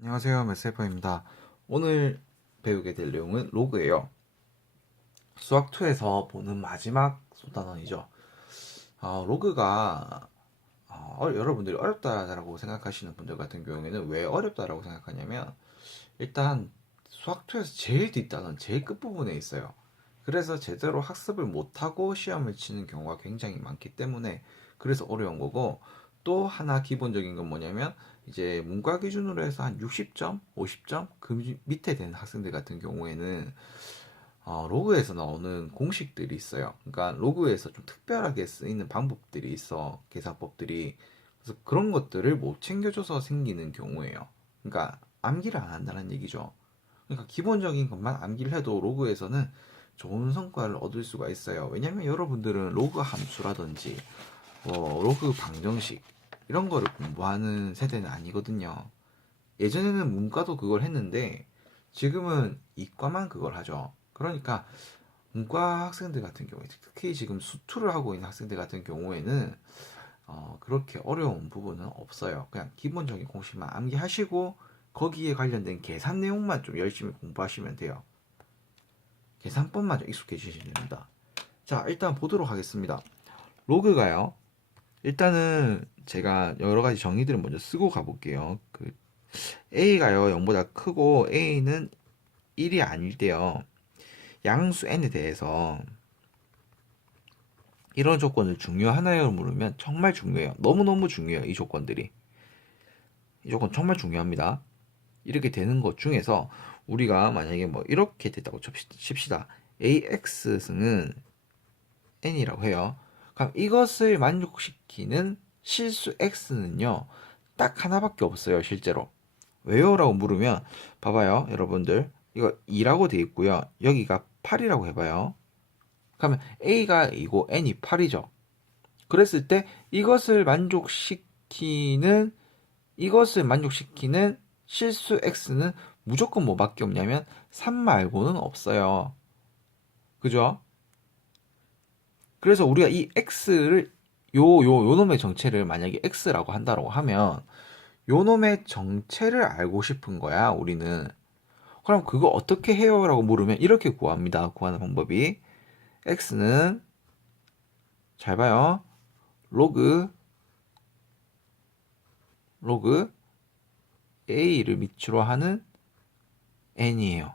안녕하세요, 메세퍼입니다. 오늘 배우게 될 내용은 로그예요. 수학2에서 보는 마지막 소단원이죠. 로그가 여러분들이 어렵다라고 생각하시는 분들 같은 경우에는 왜 어렵다라고 생각하냐면 일단 수학2에서 제일 뒷단원, 제일 끝부분에 있어요. 그래서 제대로 학습을 못하고 시험을 치는 경우가 굉장히 많기 때문에 그래서 어려운 거고, 또 하나 기본적인 건 뭐냐면 이제 문과 기준으로 해서 한 60점, 50점 그 밑에 된 학생들 같은 경우에는 로그에서 나오는 공식들이 있어요. 그러니까 로그에서 좀 특별하게 쓰이는 방법들이 있어, 계산법들이. 그래서 그런 것들을 못 챙겨줘서 생기는 경우예요. 그러니까 암기를 안 한다는 얘기죠. 그러니까 기본적인 것만 암기를 해도 로그에서는 좋은 성과를 얻을 수가 있어요. 왜냐면 여러분들은 로그 함수라든지 로그 방정식 이런 거를 공부하는 세대는 아니거든요. 예전에는 문과도 그걸 했는데 지금은 이과만 그걸 하죠. 그러니까 문과 학생들 같은 경우에, 특히 지금 수투를 하고 있는 학생들 같은 경우에는 그렇게 어려운 부분은 없어요. 그냥 기본적인 공식만 암기하시고 거기에 관련된 계산 내용만 좀 열심히 공부하시면 돼요. 계산법만 좀 익숙해지시면 됩니다. 자, 일단 보도록 하겠습니다. 로그가요, 일단은 제가 여러 가지 정의들을 먼저 쓰고 가볼게요. A가요 0보다 크고 A는 1이 아닐 때요, 양수 n에 대해서 이런 조건을 중요하나요? 물으면 정말 중요해요. 너무너무 중요해요. 이 조건들이. 이 조건 정말 중요합니다. 이렇게 되는 것 중에서 우리가 만약에 뭐 이렇게 됐다고 칩시다. AX승은 n이라고 해요. 그럼 이것을 만족시키는 실수 x는요, 딱 하나밖에 없어요, 실제로. 왜요? 라고 물으면, 봐봐요, 여러분들. 이거 2라고 돼 있고요. 여기가 8이라고 해봐요. 그러면 A가 2고 N이 8이죠. 그랬을 때 이것을 만족시키는 실수 X는 무조건 뭐밖에 없냐면 3 말고는 없어요. 그죠? 그래서 우리가 이 X를 요 놈의 정체를 만약에 X라고 한다고 하면 요 놈의 정체를 알고 싶은 거야, 우리는. 그럼 그거 어떻게 해요? 라고 물으면 이렇게 구합니다. 구하는 방법이, X는, 잘 봐요, 로그 로그 A를 밑으로 하는 N이에요.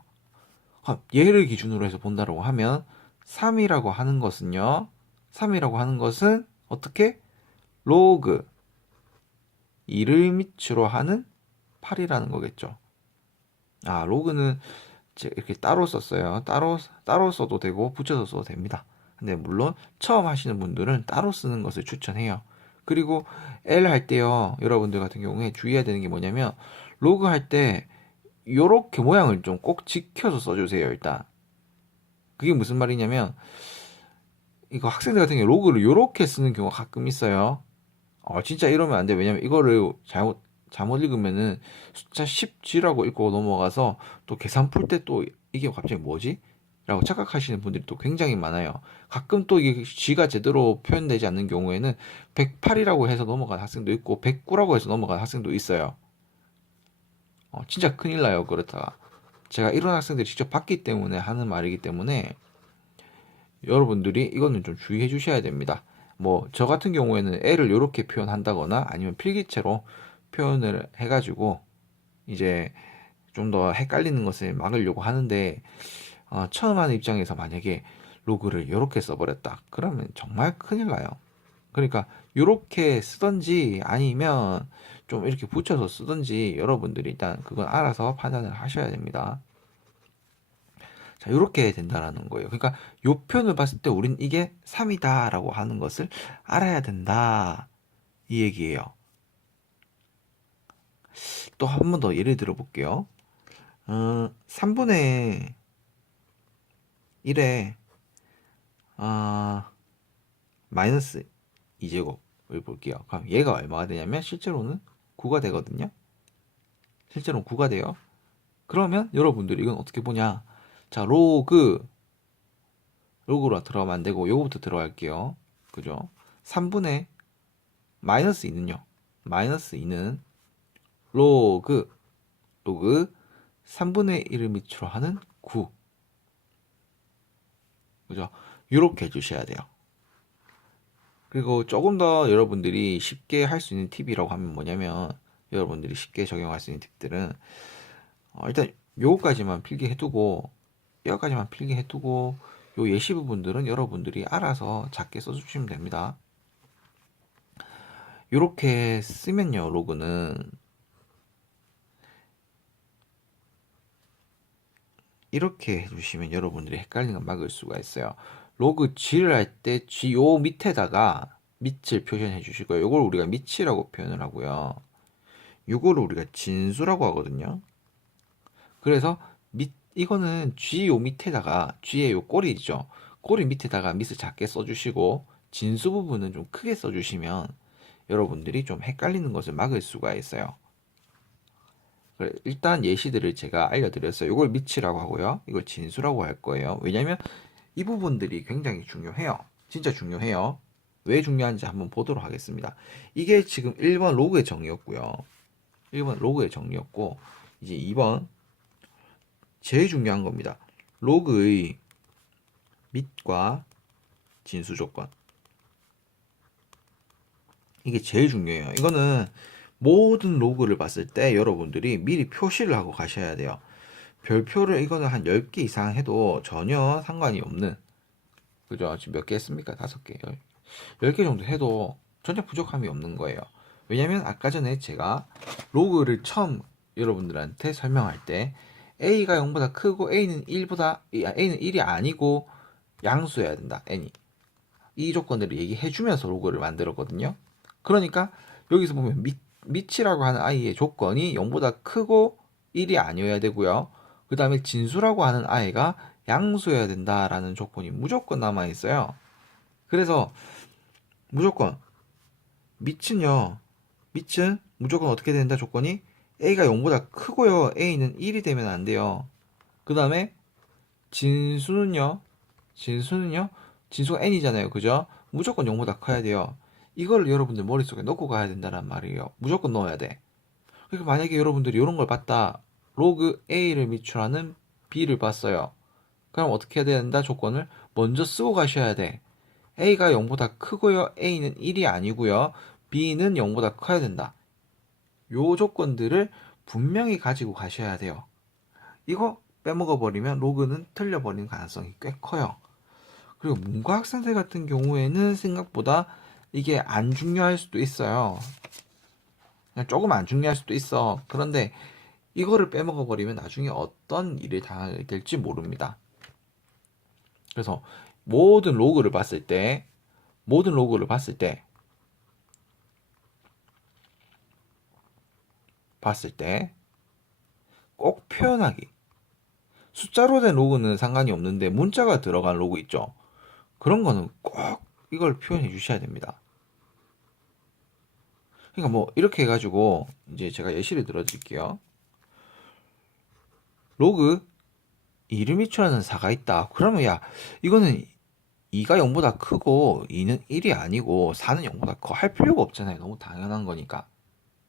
얘를 기준으로 해서 본다고 하면 3이라고 하는 것은요, 3이라고 하는 것은 어떻게? 로그 2를 밑으로 하는 8이라는 거겠죠. 로그는 이렇게 따로 썼어요. 따로 써도 되고 붙여서 써도 됩니다. 근데 물론 처음 하시는 분들은 따로 쓰는 것을 추천해요. 그리고 L 할 때요, 여러분들 같은 경우에 주의해야 되는 게 뭐냐면, 로그 할 때 요렇게 모양을 좀 꼭 지켜서 써주세요, 일단. 그게 무슨 말이냐면, 이거 학생들 같은 경우에 로그를 요렇게 쓰는 경우가 가끔 있어요. 진짜 이러면 안 돼. 왜냐면 이거를 잘못 읽으면은 숫자 10G라고 읽고 넘어가서 또 계산 풀 때 또 이게 갑자기 뭐지? 라고 착각하시는 분들이 또 굉장히 많아요. 가끔 또 이게 G가 제대로 표현되지 않는 경우에는 108이라고 해서 넘어간 학생도 있고 109라고 해서 넘어간 학생도 있어요. 진짜 큰일 나요, 그렇다가. 제가 이런 학생들이 직접 봤기 때문에 하는 말이기 때문에 여러분들이 이거는 좀 주의해 주셔야 됩니다. 뭐 저 같은 경우에는 애를 이렇게 표현한다거나 아니면 필기체로 표현을 해가지고 이제 좀 더 헷갈리는 것을 막으려고 하는데, 처음 하는 입장에서 만약에 로그를 이렇게 써버렸다 그러면 정말 큰일 나요. 그러니까 이렇게 쓰던지 아니면 좀 이렇게 붙여서 쓰던지 여러분들이 일단 그건 알아서 판단을 하셔야 됩니다. 자, 이렇게 된다라는 거예요. 그러니까 요 표현을 봤을 때 우린 이게 3이다라고 하는 것을 알아야 된다, 이 얘기예요. 또 한 번 더 예를 들어 볼게요. 3분의 1에 마이너스 2제곱을 볼게요. 그럼 얘가 얼마가 되냐면 실제로는 9가 되거든요. 실제로는 9가 돼요. 그러면 여러분들이 이건 어떻게 보냐? 자, 로그로 들어가면 안 되고 요거부터 들어갈게요. 그죠? 3분의 마이너스 2는요. 마이너스 2는 로그 로그 3분의 1을 밑으로 하는 9. 그죠? 이렇게 해주셔야 돼요. 그리고 조금 더 여러분들이 쉽게 할 수 있는 팁이라고 하면 뭐냐면, 여러분들이 쉽게 적용할 수 있는 팁들은 일단 요거까지만 필기해두고, 여기까지만 필기해두고, 요 예시 부분들은 여러분들이 알아서 작게 써주시면 됩니다. 이렇게 쓰면요, 로그는 이렇게 해주시면 여러분들이 헷갈리는 걸 막을 수가 있어요. 로그 G를 할 때 G 요 밑에다가 밑을 표현해 주시고요. 요걸 우리가 밑이라고 표현을 하고요. 요거를 우리가 진수라고 하거든요. 그래서 이거는 G 요 밑에다가 G의 요 꼬리 있죠. 꼬리 밑에다가 밑을 작게 써주시고 진수 부분은 좀 크게 써주시면 여러분들이 좀 헷갈리는 것을 막을 수가 있어요. 일단 예시들을 제가 알려드렸어요. 이걸 밑이라고 하고요. 이걸 진수라고 할 거예요. 왜냐면 이 부분들이 굉장히 중요해요. 진짜 중요해요. 왜 중요한지 한번 보도록 하겠습니다. 이게 지금 1번 로그의 정의였고요. 1번 로그의 정의였고, 이제 2번 제일 중요한 겁니다. 로그의 밑과 진수 조건. 이게 제일 중요해요. 이거는 모든 로그를 봤을 때 여러분들이 미리 표시를 하고 가셔야 돼요. 별표를 이거는 한 10개 이상 해도 전혀 상관이 없는, 그죠? 지금 몇 개 했습니까? 5개. 10개 정도 해도 전혀 부족함이 없는 거예요. 왜냐면 아까 전에 제가 로그를 처음 여러분들한테 설명할 때 A가 0보다 크고 A는 1이 아니고 양수여야 된다. N이. 이 조건들을 얘기해 주면서 로그를 만들었거든요. 그러니까 여기서 보면 밑이라고 하는 아이의 조건이 0보다 크고 1이 아니어야 되고요. 그 다음에 진수라고 하는 아이가 양수여야 된다라는 조건이 무조건 남아 있어요. 그래서 무조건 밑은요. 밑은 무조건 어떻게 된다 조건이 A가 0보다 크고요. A는 1이 되면 안 돼요. 그 다음에 진수는요. 진수가 n이잖아요. 그죠? 무조건 0보다 커야 돼요. 이걸 여러분들 머릿속에 넣고 가야 된다는 말이에요. 무조건 넣어야 돼. 그러니까 만약에 여러분들이 이런 걸 봤다. 로그 A를 미출하는 B를 봤어요. 그럼 어떻게 해야 된다? 조건을 먼저 쓰고 가셔야 돼. A가 0보다 크고요. A는 1이 아니고요. B는 0보다 커야 된다. 요 조건들을 분명히 가지고 가셔야 돼요. 이거 빼먹어버리면 로그는 틀려버리는 가능성이 꽤 커요. 그리고 문과학생들 같은 경우에는 생각보다 이게 안 중요할 수도 있어요. 그냥 조금 안 중요할 수도 있어. 그런데 이거를 빼먹어버리면 나중에 어떤 일을 당하게 될지 모릅니다. 그래서 모든 로그를 봤을 때 꼭 표현하기. 숫자로 된 로그는 상관이 없는데 문자가 들어간 로그 있죠. 그런 거는 꼭 이걸 표현해 주셔야 됩니다. 그러니까 뭐 이렇게 해가지고 이제 제가 예시를 들어드릴게요. 로그 이름이 출하는 4가 있다. 그러면 야 이거는 2가 0보다 크고 2는 1이 아니고 4는 0보다 커 할 필요가 없잖아요. 너무 당연한 거니까.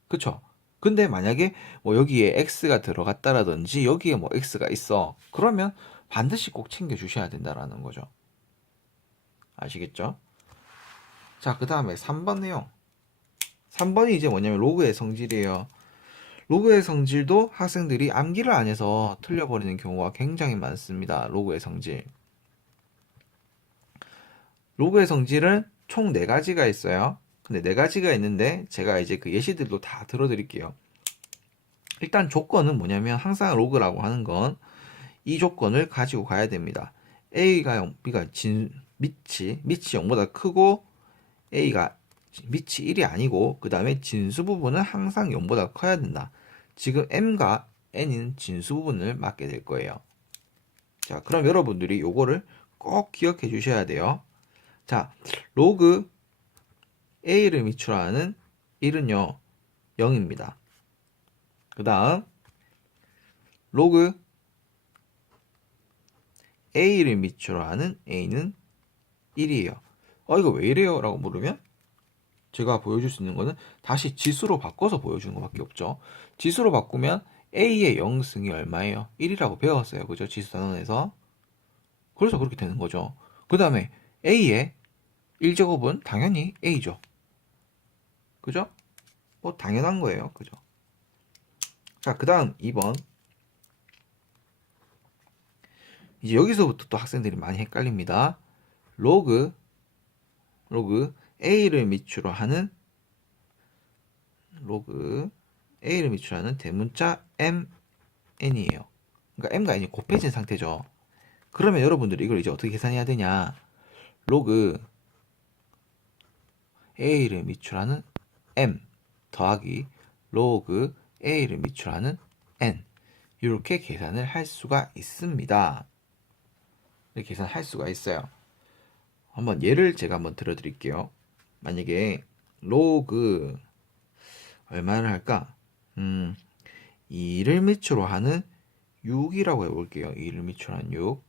그쵸? 근데 만약에 뭐 여기에 x가 들어갔다라든지 여기에 뭐 x가 있어. 그러면 반드시 꼭 챙겨 주셔야 된다라는 거죠. 아시겠죠? 자, 그 다음에 3번 내용. 3번이 이제 뭐냐면 로그의 성질이에요. 로그의 성질도 학생들이 암기를 안 해서 틀려버리는 경우가 굉장히 많습니다. 로그의 성질. 로그의 성질은 총 4가지가 있어요. 근데 4가지가 있는데 제가 이제 그 예시들도 다 들어드릴게요. 일단 조건은 뭐냐면 항상 로그라고 하는 건 이 조건을 가지고 가야 됩니다. A가 0, B가 밑이 0보다 크고 A가 밑이 1이 아니고 그 다음에 진수 부분은 항상 0보다 커야 된다. 지금 M과 N인 진수 부분을 맞게 될 거예요. 자, 그럼 여러분들이 요거를 꼭 기억해 주셔야 돼요. 자, 로그 A를 미출하는 1은요 0입니다. 그 다음 로그 A를 미출하는 A는 1이에요. 이거 왜 이래요? 라고 물으면 제가 보여줄 수 있는 거는 다시 지수로 바꿔서 보여주는 것밖에 없죠. 지수로 바꾸면 A의 0승이 얼마예요? 1이라고 배웠어요. 그죠? 지수단원에서. 그래서 그렇게 되는 거죠. 그 다음에 A의 1제곱은 당연히 A죠. 그죠? 뭐 당연한 거예요. 그죠? 자, 그 다음 2번. 이제 여기서부터 또 학생들이 많이 헷갈립니다. 로그 A를 밑으로 하는 대문자 MN이에요. 그러니까 M과 N이 곱해진 상태죠. 그러면 여러분들이 이걸 이제 어떻게 계산해야 되냐? 로그 A를 밑으로 하는 M 더하기 로그 A를 밑으로 하는 N, 이렇게 계산을 할 수가 있습니다. 이렇게 계산할 수가 있어요. 한번 예를 제가 한번 들어드릴게요. 만약에 로그 얼마를 할까? 2를 밑으로 하는 6이라고 해볼게요. 2를 밑으로 하는 6.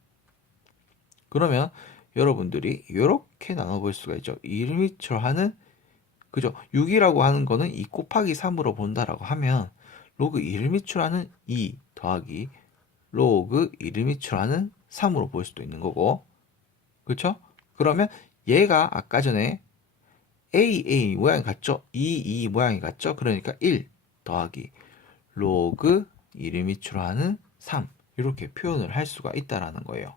그러면 여러분들이 이렇게 나눠볼 수가 있죠. 2를 밑으로 하는, 그죠? 6이라고 하는 거는 2 곱하기 3으로 본다라고 하면 로그 2를 밑으로 하는 2 더하기 로그 2를 밑으로 하는 3으로 볼 수도 있는 거고, 그렇죠? 그러면 얘가 아까 전에 A 모양이 같죠? 2 모양이 같죠? 그러니까 1 더하기 로그 1을 밑으로 하는 3, 이렇게 표현을 할 수가 있다라는 거예요.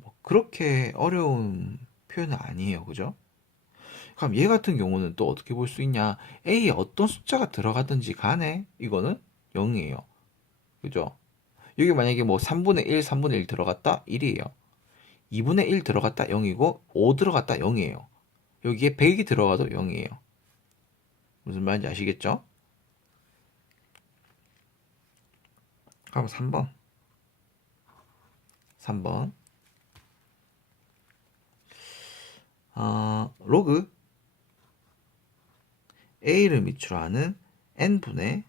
뭐 그렇게 어려운 표현은 아니에요. 그죠? 그럼 얘 같은 경우는 또 어떻게 볼 수 있냐? A에 어떤 숫자가 들어가든지 간에 이거는 0이에요. 그죠? 여기 만약에 뭐 3분의 1, 3분의 1 들어갔다 1이에요. 2분의 1 들어갔다 0이고 5 들어갔다 0이에요. 여기에 100이 들어가도 0이에요. 무슨 말인지 아시겠죠? 그럼 3번. 로그 A를 밑으로 하는 N분의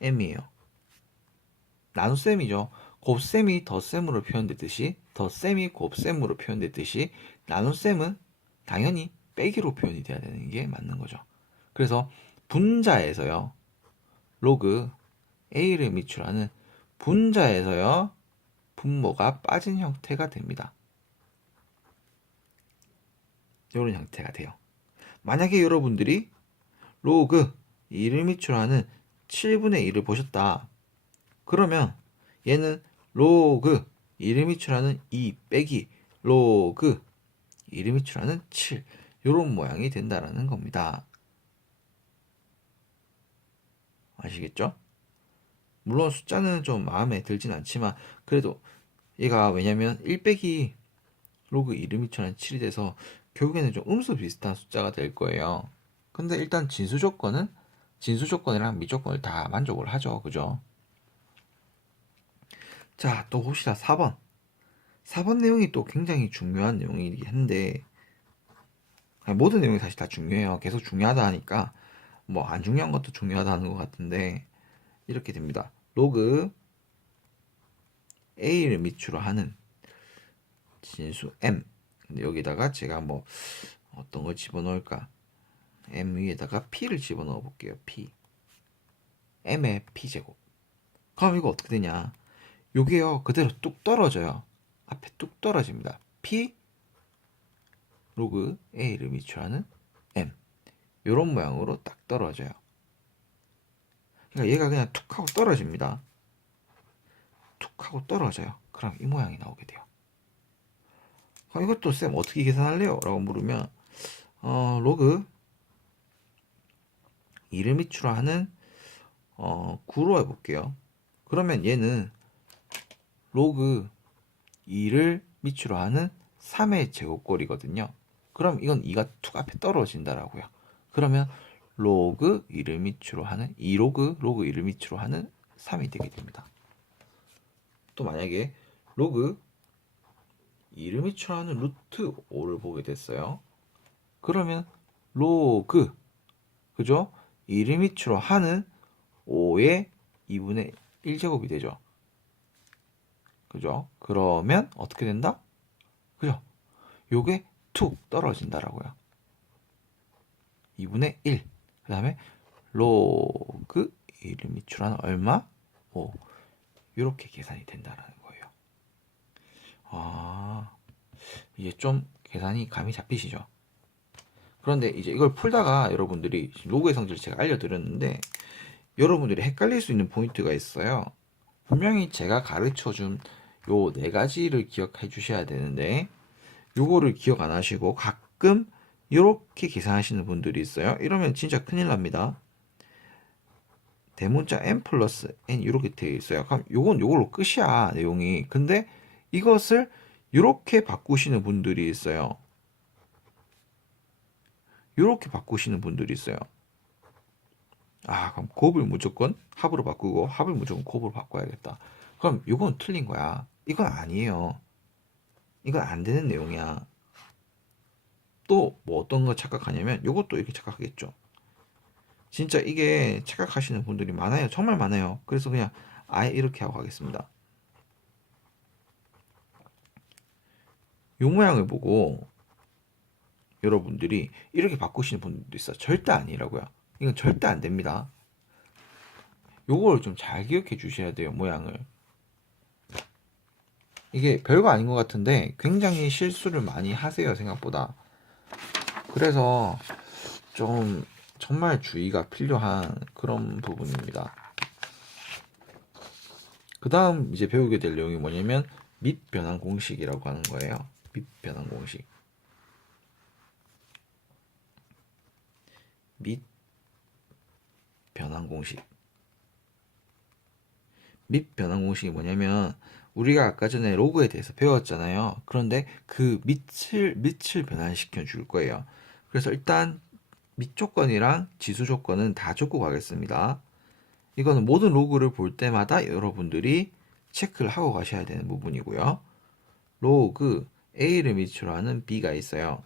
M이에요. 나눗셈이죠. 곱셈이 덧셈으로 표현됐듯이, 덧셈이 곱셈으로 표현됐듯이, 나눗셈은 당연히 빼기로 표현이 돼야 되는 게 맞는 거죠. 그래서 분자에서요, 로그 A를 밑으로 하는 분자에서요, 분모가 빠진 형태가 됩니다. 이런 형태가 돼요. 만약에 여러분들이 로그 2를 밑으로 하는 7분의 1을 보셨다. 그러면 얘는 로그 1을 밑으로 하는 2 빼기 로그 1을 밑으로 하는 7, 이런 모양이 된다라는 겁니다. 아시겠죠? 물론 숫자는 좀 마음에 들진 않지만 그래도 얘가 왜냐면 1 빼기 로그 1을 밑으로 하는 7이 돼서 결국에는 좀 음수 비슷한 숫자가 될 거예요. 근데 일단 진수 조건이랑 미조건을 다 만족을 하죠. 그죠? 자, 또 봅시다. 4번. 4번 내용이 또 굉장히 중요한 내용이긴 한데, 모든 내용이 사실 다 중요해요. 계속 중요하다 하니까 뭐 안 중요한 것도 중요하다는 것 같은데, 이렇게 됩니다. 로그 A를 밑으로 하는 진수 M. 근데 여기다가 제가 뭐 어떤 걸 집어넣을까? M 위에다가 P를 집어넣어 볼게요. P. M의 P제곱. 그럼 이거 어떻게 되냐? 요게요, 그대로 뚝 떨어져요. 앞에 뚝 떨어집니다. P 로그 A를 밑으로 하는 M. 요런 모양으로 딱 떨어져요. 그러니까 얘가 그냥 툭 하고 떨어집니다. 툭 하고 떨어져요. 그럼 이 모양이 나오게 돼요. 그럼 이것도 쌤 어떻게 계산할래요? 라고 물으면 로그 2를 밑으로 하는 9로 해볼게요. 그러면 얘는 로그 2를 밑으로 하는 3의 제곱꼴이거든요. 그럼 이건 2가 툭 앞에 떨어진다라고요. 그러면 로그 2를 밑으로 하는 2로그 2를 밑으로 하는 3이 되게 됩니다. 또 만약에 로그 2를 밑으로 하는 루트 5를 보게 됐어요. 그러면 로그, 그죠? 2를 밑으로 하는 5의 2분의 1제곱이 되죠. 그죠? 그러면 어떻게 된다? 그죠? 요게 툭 떨어진다라고요. 2분의 1. 그 다음에 로그 A를 밑으로 하는 얼마? 5. 이렇게 계산이 된다라는 거예요. 아, 이제 좀 계산이 감이 잡히시죠? 그런데 이제 이걸 풀다가 여러분들이 로그의 성질을 제가 알려드렸는데 여러분들이 헷갈릴 수 있는 포인트가 있어요. 분명히 제가 가르쳐준 요 네 가지를 기억해 주셔야 되는데 요거를 기억 안 하시고 가끔 이렇게 계산하시는 분들이 있어요. 이러면 진짜 큰일 납니다. 대문자 n 플러스 n 이렇게 되어 있어요. 그럼 요건 요걸로 끝이야, 내용이. 근데 이것을 이렇게 바꾸시는 분들이 있어요. 이렇게 바꾸시는 분들이 있어요. 아, 그럼 곱을 무조건 합으로 바꾸고 합을 무조건 곱으로 바꿔야겠다. 그럼 이건 틀린 거야. 이건 아니에요. 이건 안 되는 내용이야. 또 뭐 어떤 거 착각하냐면 이것도 이렇게 착각하겠죠. 진짜 이게 착각하시는 분들이 많아요. 정말 많아요. 그래서 그냥 아예 이렇게 하고 가겠습니다. 이 모양을 보고 여러분들이 이렇게 바꾸시는 분들도 있어. 절대 아니라고요. 이건 절대 안 됩니다. 요걸 좀 잘 기억해 주셔야 돼요, 모양을. 이게 별거 아닌 것 같은데 굉장히 실수를 많이 하세요, 생각보다. 그래서 좀 정말 주의가 필요한 그런 부분입니다. 그 다음 이제 배우게 될 내용이 뭐냐면 밑변환 공식이라고 하는 거예요. 밑변환 공식. 밑변환 공식. 밑변환 공식이 뭐냐면 우리가 아까 전에 로그에 대해서 배웠잖아요. 그런데 그 밑을 변환시켜 줄 거예요. 그래서 일단 밑 조건이랑 지수 조건은 다 적고 가겠습니다. 이거는 모든 로그를 볼 때마다 여러분들이 체크를 하고 가셔야 되는 부분이고요. 로그 A를 밑으로 하는 B가 있어요.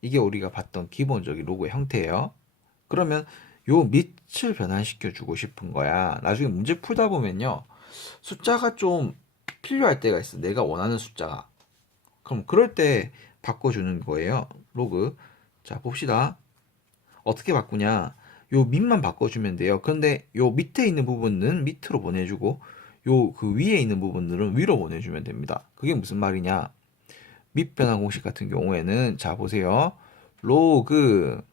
이게 우리가 봤던 기본적인 로그의 형태예요. 그러면 요 밑을 변환시켜 주고 싶은 거야. 나중에 문제 풀다 보면요. 숫자가 좀 필요할 때가 있어. 내가 원하는 숫자가. 그럼 그럴 때 바꿔주는 거예요. 로그. 자, 봅시다. 어떻게 바꾸냐. 요 밑만 바꿔주면 돼요. 그런데 요 밑에 있는 부분은 밑으로 보내주고 요 그 위에 있는 부분들은 위로 보내주면 됩니다. 그게 무슨 말이냐. 밑변환 공식 같은 경우에는 자 보세요. 로그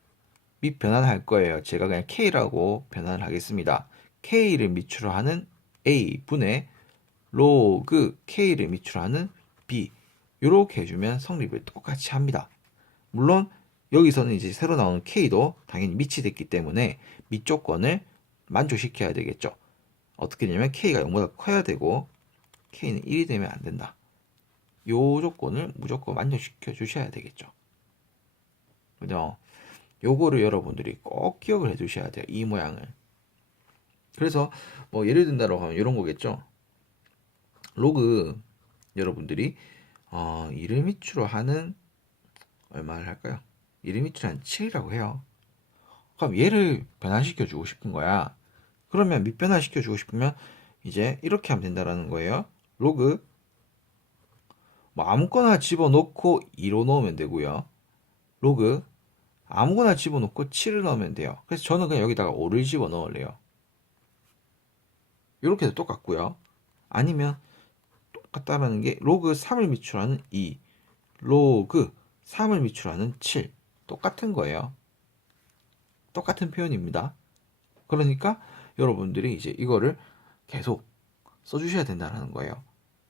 밑 변환할 거예요. 제가 그냥 K라고 변환을 하겠습니다. K를 밑으로 하는 A 분의 로그 K를 밑으로 하는 B 이렇게 해주면 성립을 똑같이 합니다. 물론 여기서는 이제 새로 나오는 K도 당연히 밑이 됐기 때문에 밑 조건을 만족시켜야 되겠죠. 어떻게 되냐면 K가 0보다 커야 되고 K는 1이 되면 안 된다. 요 조건을 무조건 만족시켜 주셔야 되겠죠. 그죠? 요거를 여러분들이 꼭 기억을 해 두셔야 돼요. 이 모양을. 그래서 뭐 예를 든다고 하면 이런 거겠죠. 로그 여러분들이 1을 밑으로 하는 얼마를 할까요? 1을 밑으로 한 7이라고 해요. 그럼 얘를 변환시켜 주고 싶은 거야. 그러면 밑변환시켜 주고 싶으면 이제 이렇게 하면 된다라는 거예요. 로그 뭐 아무거나 집어넣고 2로 넣으면 되고요. 로그 아무거나 집어넣고 7을 넣으면 돼요. 그래서 저는 그냥 여기다가 5를 집어넣을래요. 이렇게 해도 똑같고요. 아니면 똑같다라는 게 로그 3을 밑으로 하는 2, 로그 3을 밑으로 하는 7 똑같은 거예요. 똑같은 표현입니다. 그러니까 여러분들이 이제 이거를 계속 써주셔야 된다는 거예요.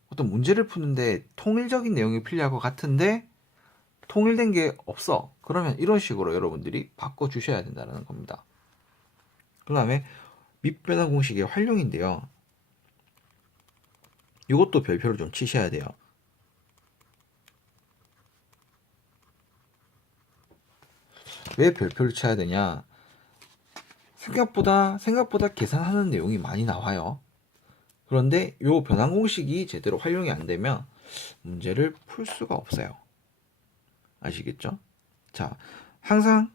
어떤 문제를 푸는데 통일적인 내용이 필요할 것 같은데 통일된 게 없어. 그러면 이런 식으로 여러분들이 바꿔주셔야 된다는 겁니다. 그 다음에 밑변환 공식의 활용인데요. 이것도 별표를 좀 치셔야 돼요. 왜 별표를 쳐야 되냐? 생각보다 계산하는 내용이 많이 나와요. 그런데 이 변환 공식이 제대로 활용이 안 되면 문제를 풀 수가 없어요. 아시겠죠? 자, 항상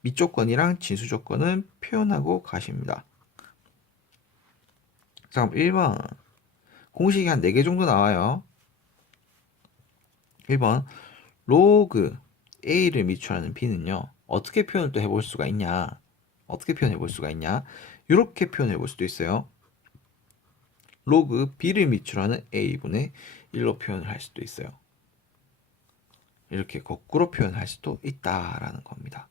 밑 조건이랑 진수 조건은 표현하고 가십니다. 자, 그럼 1번 공식이 한 4개 정도 나와요. 1번 로그 A를 밑으로 하는 B는요. 어떻게 표현을 또 해볼 수가 있냐? 어떻게 표현해 볼 수가 있냐? 이렇게 표현해 볼 수도 있어요. 로그 b를 미추라는 a분의 1로 표현을 할 수도 있어요. 이렇게 거꾸로 표현할 수도 있다라는 겁니다.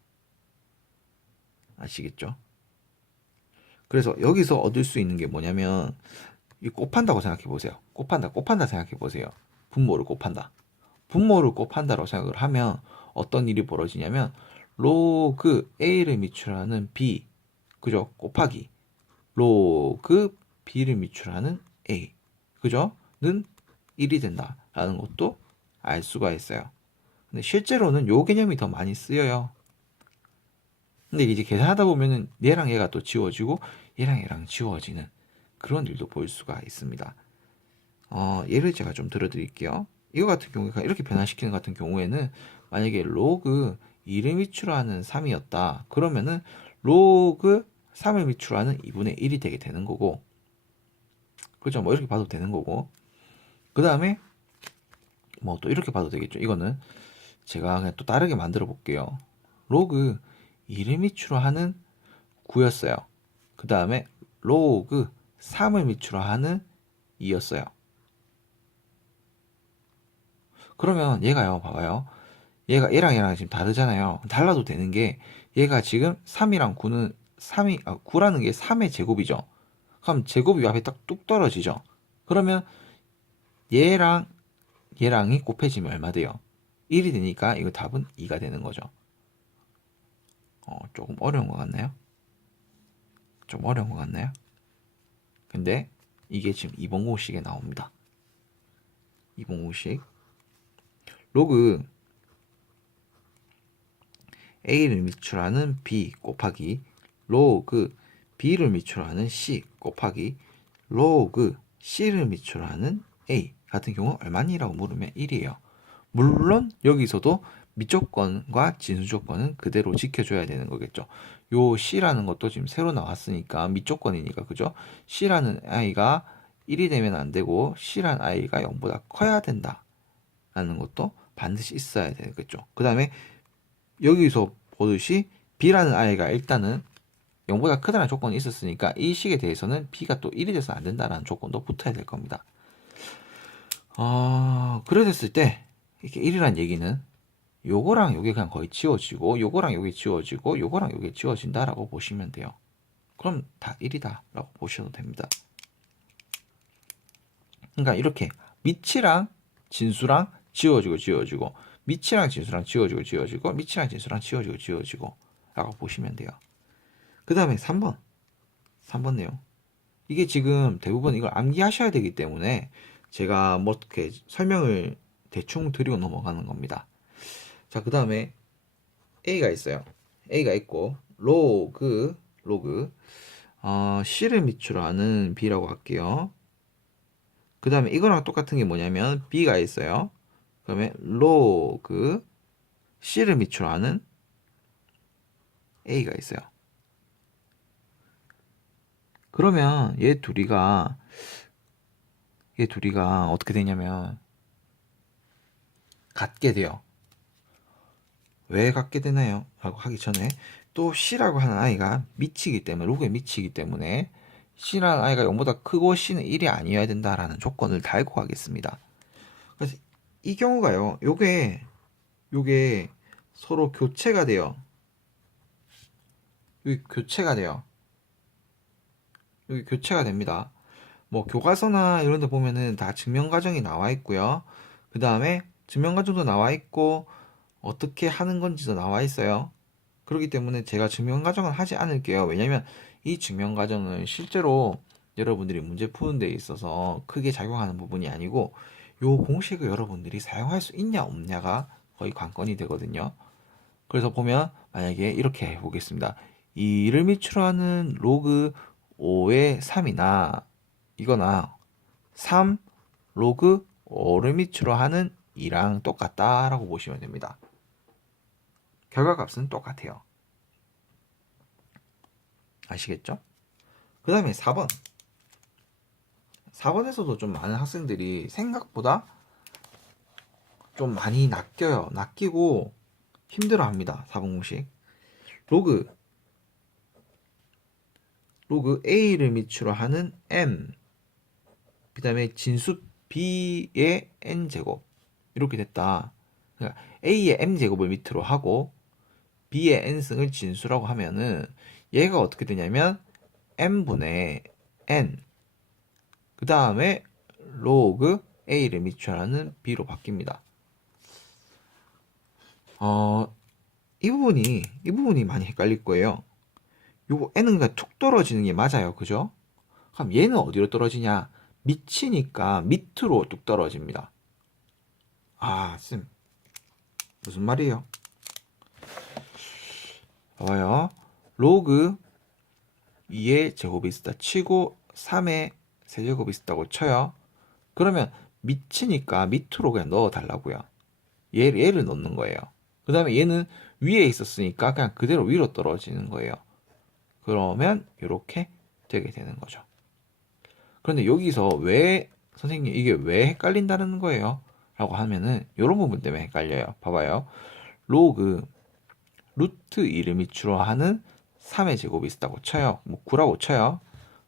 아시겠죠? 그래서 여기서 얻을 수 있는 게 뭐냐면 이 곱한다고 생각해 보세요. 곱한다 생각해 보세요. 분모를 곱한다. 분모를 곱한다라고 생각을 하면 어떤 일이 벌어지냐면 로그 a를 미추라는 b, 그죠? 곱하기 로그 b를 미추라는 a, 그죠? 는 1이 된다라는 것도 알 수가 있어요. 근데 실제로는 요 개념이 더 많이 쓰여요. 근데 이제 계산하다 보면은 얘랑 얘가 또 지워지고 얘랑 얘랑 지워지는 그런 일도 볼 수가 있습니다. 예를 제가 좀 들어드릴게요. 이거 같은 경우에 이렇게 변화시키는 같은 경우에는 만약에 로그 2를 미추라는 3이었다. 그러면은 로그 3을 미추라는 2분의 1이 되게 되는 거고, 그죠? 뭐 이렇게 봐도 되는 거고, 그 다음에 뭐 또 이렇게 봐도 되겠죠. 이거는 제가 그냥 또 다르게 만들어 볼게요. 로그 2를 미추로 하는 9였어요. 그 다음에 로그 3을 미추로 하는 2였어요. 그러면 얘가요, 봐봐요. 얘랑 얘랑 지금 다르잖아요. 달라도 되는 게 얘가 지금 3이랑 9는 9라는 게 3의 제곱이죠. 그럼 제곱이 앞에 딱 뚝 떨어지죠. 그러면 얘랑 얘랑이 곱해지면 얼마 돼요? 1이 되니까 이거 답은 2가 되는 거죠. 조금 어려운 것 같나요? 좀 어려운 것 같나요? 근데 이게 지금 이번 공식에 나옵니다. 이번 공식 로그 a를 미출하는 b 곱하기 로그 b를 미출하는 c 곱하기 로그 c를 미출하는 a 같은 경우 얼마니라고 물으면 1이에요. 물론 여기서도 미조건과 진수조건은 그대로 지켜줘야 되는 거겠죠. 요 C라는 것도 지금 새로 나왔으니까 미조건이니까, 그죠? C라는 아이가 1이 되면 안 되고 C라는 아이가 0보다 커야 된다 라는 것도 반드시 있어야 되겠죠. 그 다음에 여기서 보듯이 B라는 아이가 일단은 0보다 크다는 조건이 있었으니까 이 식에 대해서는 B가 또 1이 돼서 안 된다라는 조건도 붙어야 될 겁니다. 그랬을 때 이렇게 1이란 얘기는 요거랑 요게 그냥 거의 지워지고 요거랑 요게 지워지고 요거랑 요게 지워진다라고 보시면 돼요. 그럼 다 1이다 라고 보셔도 됩니다. 그러니까 이렇게 밑이랑 진수랑 지워지고 밑이랑 진수랑 지워지고 밑이랑 진수랑 지워지고 라고 보시면 돼요. 그 다음에 3번 내용. 이게 지금 대부분 이걸 암기하셔야 되기 때문에 제가 뭐 이렇게 설명을 대충 드리고 넘어가는 겁니다. 자, 그 다음에 A가 있어요. A가 있고 로그 C를 미추라는 B라고 할게요. 그 다음에 이거랑 똑같은 게 뭐냐면 B가 있어요. 그러면 로그 C를 미추라는 A가 있어요. 그러면 얘 둘이가 어떻게 되냐면 같게 돼요. 왜 같게 되나요? 라고 하기 전에 또 C라고 하는 아이가 미치기 때문에 로그에 미치기 때문에 C라는 아이가 0보다 크고 C는 1이 아니어야 된다라는 조건을 달고 가겠습니다. 그래서 이 경우가요. 요게 서로 교체가 돼요. 여기 교체가 돼요. 여기 교체가 됩니다. 뭐 교과서나 이런 데 보면은 다 증명 과정이 나와 있고요. 그 다음에 증명 과정도 나와 있고 어떻게 하는 건지도 나와 있어요. 그렇기 때문에 제가 증명 과정은 하지 않을게요. 왜냐면 이 증명 과정은 실제로 여러분들이 문제 푸는 데 있어서 크게 작용하는 부분이 아니고 요 공식을 여러분들이 사용할 수 있냐 없냐가 거의 관건이 되거든요. 그래서 보면 만약에 이렇게 해보겠습니다. 2를 미추라는 로그 5의 3이나 이거나 3 로그 5를 미추로 하는 2랑 똑같다라고 보시면 됩니다. 결과값은 똑같아요. 아시겠죠? 그 다음에 4번. 4번에서도 좀 많은 학생들이 생각보다 좀 많이 낚이고 힘들어 합니다. 4번 공식. 로그 로그 A를 밑으로 하는 M, 그 다음에 진수 B의 N제곱. 이렇게 됐다. 그러니까 A의 M제곱을 밑으로 하고 B의 N승을 진수라고 하면은 얘가 어떻게 되냐면 M분의 N, 그 다음에 로그 A를 밑으로 하는 B로 바뀝니다. 이 부분이 많이 헷갈릴 거예요. 요거 N은 그냥 툭 떨어지는 게 맞아요. 그죠? 그럼 얘는 어디로 떨어지냐? 밑이니까 밑으로 뚝 떨어집니다. 쌤. 무슨 말이에요? 봐봐요. 로그 2의 제곱이 있다 치고 3의 세제곱이 있다고 쳐요. 그러면 밑이니까 밑으로 그냥 넣어 달라고요. 얘를 넣는 거예요. 그 다음에 얘는 위에 있었으니까 그냥 그대로 위로 떨어지는 거예요. 그러면 이렇게 되게 되는 거죠. 그런데 여기서 왜 선생님 이게 왜 헷갈린다는 거예요? 라고 하면은 이런 부분 때문에 헷갈려요. 봐봐요. 로그 루트 2를 밑으로 하는 3의 제곱이 있다고 쳐요. 뭐 9라고 쳐요.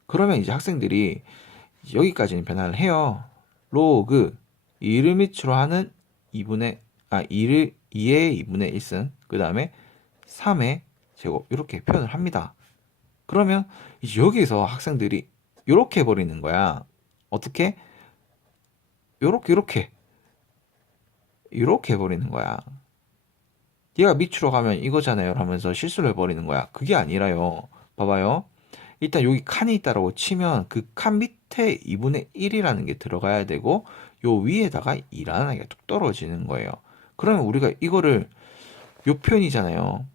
그러면 이제 학생들이 여기까지는 변화를 해요. 로그 2를 밑으로 하는 2의 2분의 1승, 그 다음에 3의 제곱 이렇게 표현을 합니다. 그러면 이제 여기서 학생들이 이렇게 해버리는 거야. 어떻게? 이렇게 해버리는 거야. 얘가 밑으로 가면 이거잖아요 하면서 실수를 해버리는 거야. 그게 아니라요. 봐봐요. 일단 여기 칸이 있다라고 치면 그 칸 밑에 2분의 1이라는 게 들어가야 되고 요 위에다가 2라는 게 뚝 떨어지는 거예요. 그러면 우리가 이거를 요 표현이잖아요.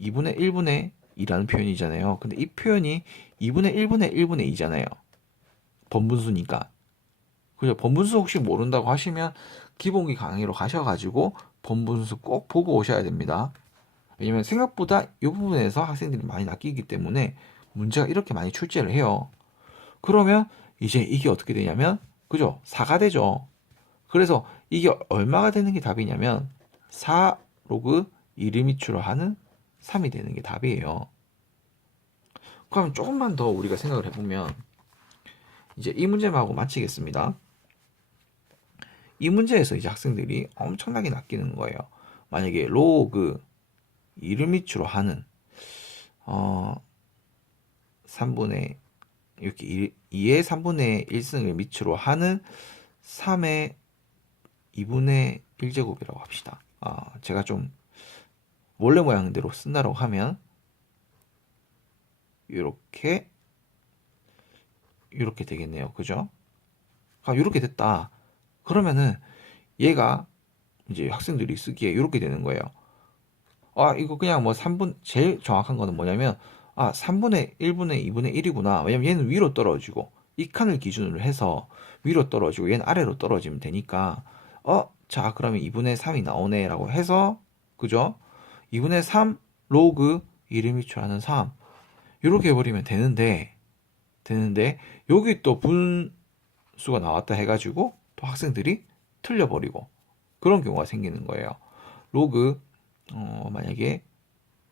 2분의 1분의 2라는 표현이잖아요. 근데 이 표현이 2분의 1분의 1분의 2잖아요. 번분수니까. 그죠? 번분수 혹시 모른다고 하시면 기본기 강의로 가셔가지고 번분수 꼭 보고 오셔야 됩니다. 왜냐면 생각보다 이 부분에서 학생들이 많이 낚이기 때문에 문제가 이렇게 많이 출제를 해요. 그러면 이제 이게 어떻게 되냐면, 그죠? 4가 되죠. 그래서 이게 얼마가 되는 게 답이냐면 4 로그 1을 밑으로 하는 3이 되는 게 답이에요. 그러면 조금만 더 우리가 생각을 해보면 이제 이 문제하고 마치겠습니다. 이 문제에서 이제 학생들이 엄청나게 낚이는 거예요. 만약에 로그 2를 밑으로 하는 3분의 이렇게 2의 3분의 1승을 밑으로 하는 3의 2분의 1제곱이라고 합시다. 제가 좀 원래 모양대로 쓴다고 하면 이렇게 되겠네요. 그죠? 이렇게 됐다. 그러면은 얘가 이제 학생들이 쓰기에 이렇게 되는 거예요. 이거 그냥 뭐 3분 제일 정확한 거는 뭐냐면 3분의 1분의 2분의 1이구나. 왜냐면 얘는 위로 떨어지고 이 칸을 기준으로 해서 위로 떨어지고 얘는 아래로 떨어지면 되니까 자 그러면 2분의 3이 나오네라고 해서 그죠? 2분의 3 로그 1을 밑으로 하는 3 이렇게 해버리면 되는데 여기 또 분수가 나왔다 해가지고 또 학생들이 틀려버리고 그런 경우가 생기는 거예요. 로그 만약에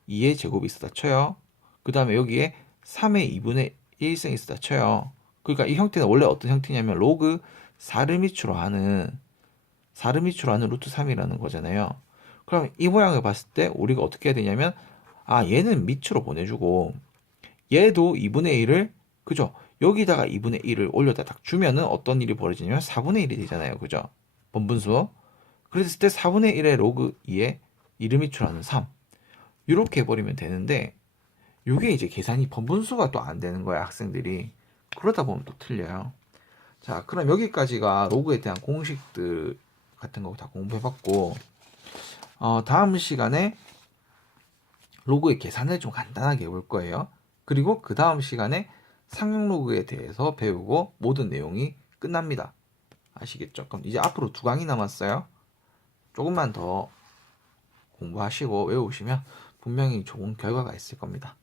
2의 제곱이 있었다 쳐요. 그 다음에 여기에 3의 2분의 1승이 있었다 쳐요. 그러니까 이 형태는 원래 어떤 형태냐면 로그 4를 밑으로 하는 루트 3이라는 거잖아요. 그럼 이 모양을 봤을 때 우리가 어떻게 해야 되냐면 얘는 밑으로 보내주고 얘도 2분의 1을 그죠? 여기다가 2분의 1을 올려다 딱 주면은 어떤 일이 벌어지냐면 4분의 1이 되잖아요. 그죠? 번분수. 그랬을 때 4분의 1의 로그 2의 1을 밑으로 하는 3 이렇게 해버리면 되는데 이게 이제 계산이 번분수가 또 안 되는 거야 학생들이. 그러다 보면 또 틀려요. 자 그럼 여기까지가 로그에 대한 공식들 같은 거 다 공부해봤고 다음 시간에 로그의 계산을 좀 간단하게 해볼 거예요. 그리고 그 다음 시간에 상용 로그에 대해서 배우고 모든 내용이 끝납니다. 아시겠죠? 그럼 이제 앞으로 2강이 남았어요. 조금만 더 공부하시고 외우시면 분명히 좋은 결과가 있을 겁니다.